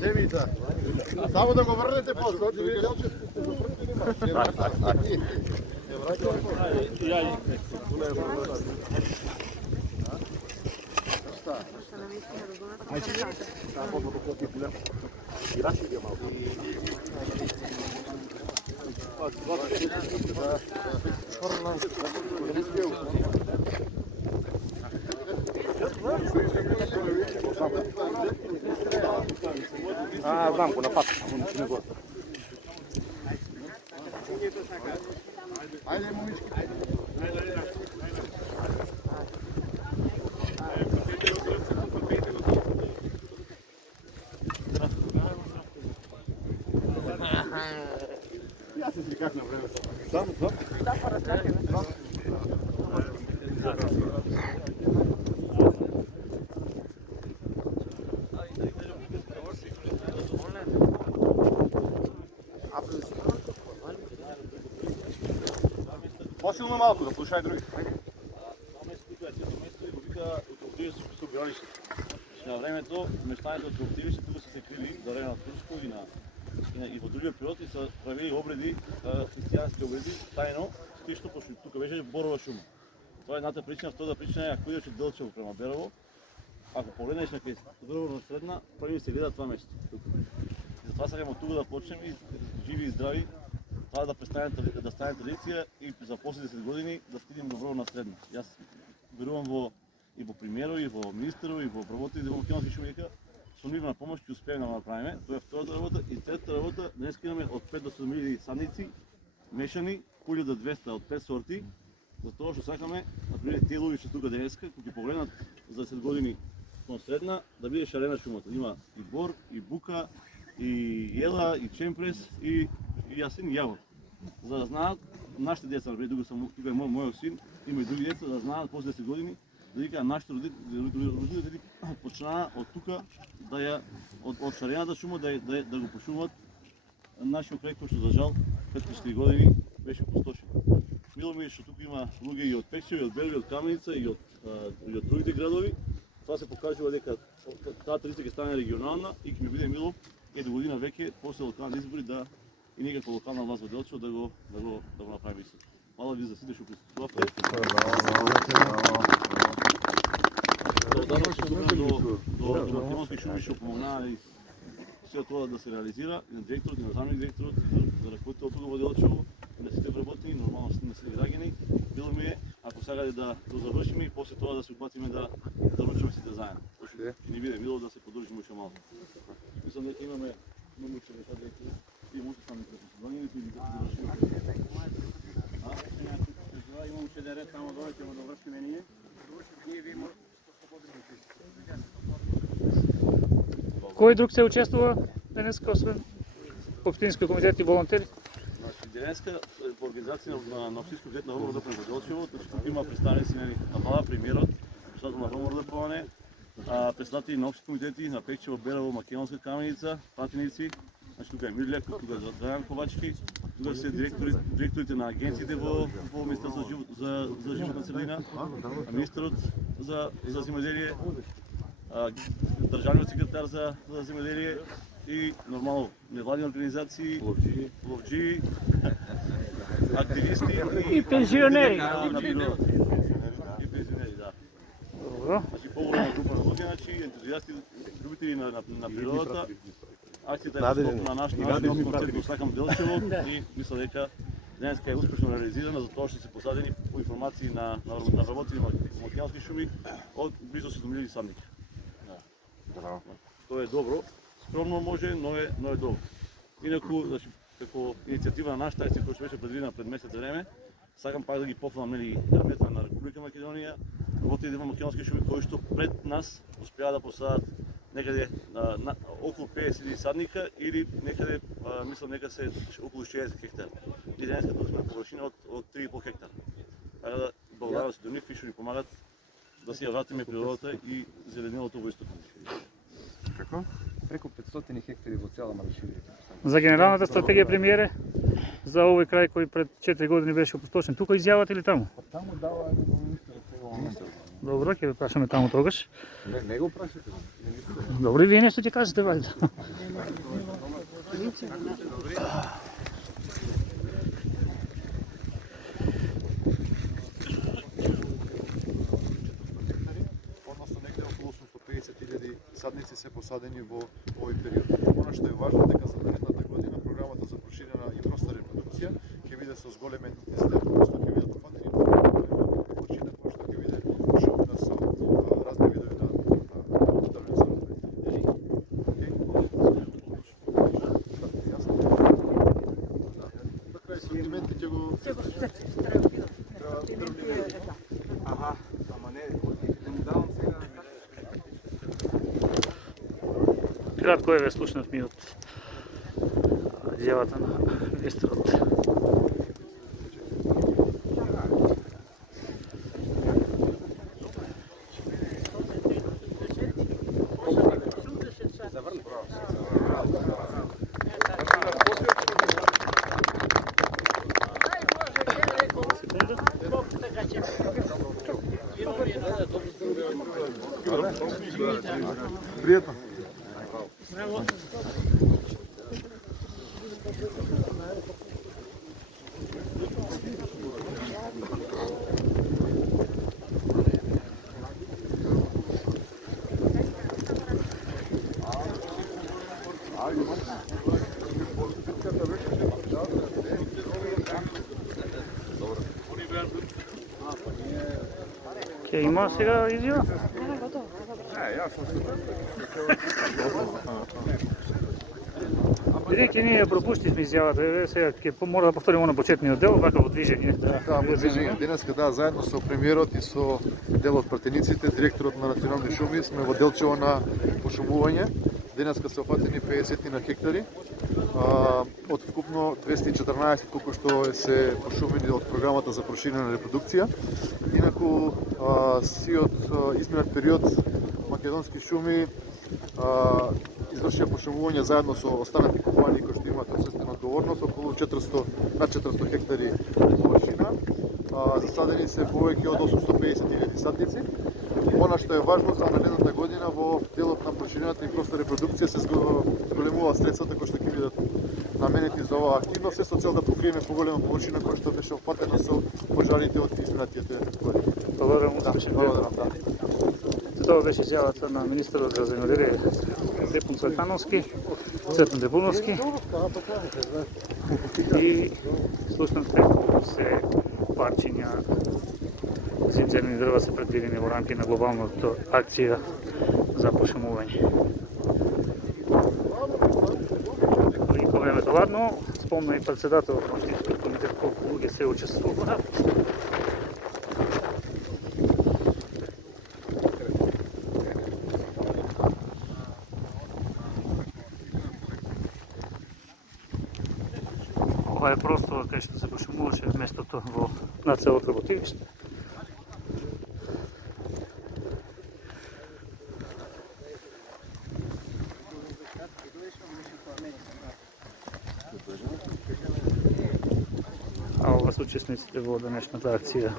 Девица. Само да го върнете после. Вие делче сте запръкнали Знам го, на пат. Айде, момички. Аз се сликах на време. Сам? Да, поразкакаме. По-силно малко, да слушай други. На времето мещаните от Ковтилище тук са се крили за време на Турско и в другия период и са правили обреди, християнски обреди, тайно, стично, тук беше борова шума. Това е едната причина, втората причина е, ако идеш от Дълчево према Берово, ако погледнеш на Дърво на Средна, първи се гледа това место. И затова сега от тук да почнем и живи и здрави, това да стане традиция и за после 10 години да стигнем добро на Средна. И аз верувам и во премиеру, и во министеру, и во управодители, и во македонски шумика, со нива на помощ ќе успеем да го направиме. Тоа е втората работа. И третата работа, днес имаме од 5 до 7 садници, мешани, 1200 од 5 сорти, затоа што сакаме, например, тие луѓе што тука денеска, кои ќе погледнат за 10 години кон Средна, да биде шарена шумата. Има и бор, и бука, и ела, и чемпрес, и јасин, и јавор. За да знаат нашите деца, например, тука е мојот син, има и други деца, да знаат после 10 години да вика нашите родители почнаа од тука да ја од шарената шума да го пошумат нашиот крај кој што за жал 5-4 години беше опустошен. Мило ми е што тука има луѓе и од Пекчево, и од Белови, и од Каменица, и од другите градови. Тоа се покажува дека таа традиција ќе стане регионална и ќе ми биде мило до година веќе после локални избори да и некако локална власт во Делчево да го направи исто. Мало ви за сите што присуствувавте. До македонски шуми што помогнаа и се тоа да се реализира, и на директорот, и на заместник директорот, за ръководител тука во Делчево, на сите вработени, нормално на сите граѓани. Било ми е, ако сакате да го завршиме и после тоа да се упатиме да ручиме сите заедно. Ќе ни биде мило да се поддржиме уште малку. Мислам дека имаме уште нешта дека и може да стане председание и да завршиме. Имам уште ден ред, само доле ќе го довршиме ние. Вие можете Кој друг се учествува денеска, освен Општински комитет и волонтери? Денеска во организација на Општински комитет на ВМРО во Делчево, тук има представници на влада, премиерот, председател на ВМРО, председатели на општи комитети на Пекчево, Берово, Македонска Каменица, пратеници, тука е Мирлек, тука е Драјан Ковачки, тука се директорите на агенциите во Министерството за животна средина, министерот за земјоделие, државниот секретар за земјоделие и нормално невладни организации, ловджии, активисти и пензионери. И пензионери, да. Добро. Значи по-голяма група на луѓе, ентузијасти, любители на природата. Акцијата е скоп на нашиот концерт го Сакам Делчево и мисля дека денеска е успешно реализирана, затоа што се посадени по информации на вработени македонски шуми од близо 7.000 садника. Тоа е добро, скромно може, но е добро. Инаку, значи, како иницијатива на нашата акција која беше предвидена пред месец време, сакам пак да ги пофалам кметот на Република Македонија, работите во македонски шуми кои што пред нас успеа да посадат некаде околу 50 садника или некаде, мислам нека се околу 60 хектара. И денеска тук сме на површина од 3,5 хектара. Така да благодарам се до нив и што ни помагат да си ја вратиме природата и зеленилото во истокот. Како? Преку 500 хектари во цела Малишевија. За генералната стратегија, премиере, за овој крај кој пред 4 години беше опустошен, тука изјавате или таму? Таму дава едно министерот сега моментот. Добро, ќе ве прашаме таму тогаш. Не го прашате. Добре, вие нещо ти кажете, Вальда. Односно негде околу 850.000 садници се посадени во овој период. Она што е важно дека за наредната година програмата за проширена и проста репродукција ќе биде со зголемен интензитет, што ќе бидат опфатени почина кој што ќе биде пошумена со разни видови на дрвни садови. На крај сортименти ќе го Аха, ама не, не му давам сега. Кратко е слушнавме од изјавата на министерот. Пријатно. Ќе има сега изјава? Бидејќи ние ја пропуштивме изјавата, сега ќе мора да повториме на почетниот дел, вака во движење. Да, во движење. Денеска да, заедно со премиерот и со дел од пратениците, директорот на Национални шуми, сме во делчево на пошумување. Денеска се опфатени 50 на хектари, од вкупно 214 колку што се пошумени од програмата за проширена репродукција. Инаку, сиот изминат период Македонски шуми извршија пошумување заедно со останати компании кои што имаат одсествена одговорност, околу 400 хектари површина. Засадени се повеќе од 850.000 садници. Она што е важно за наредната година во делот на проширената и проста репродукција се зголемува средствата кои што ќе бидат наменети за оваа активност, се со цел да покриеме поголема површина која што беше опфатена со пожарите од изминатите години. Благодарам, успешен ден. Благодарам, да. Тоа беше изјавата на министерот за земјоделие Стефан Цветановски, Цветан Дебуновски и слушнавте колку се парчиња зимзелени дрва се предвидени во рамки на глобалната акција за пошумување. Колку времето ладно, спомна и председателот на Општинскиот комитет колку луѓе се учествуваат. Ова е простор кај што се пошумуваше местото на целото работилиште. А ова се учесниците во денешната акција.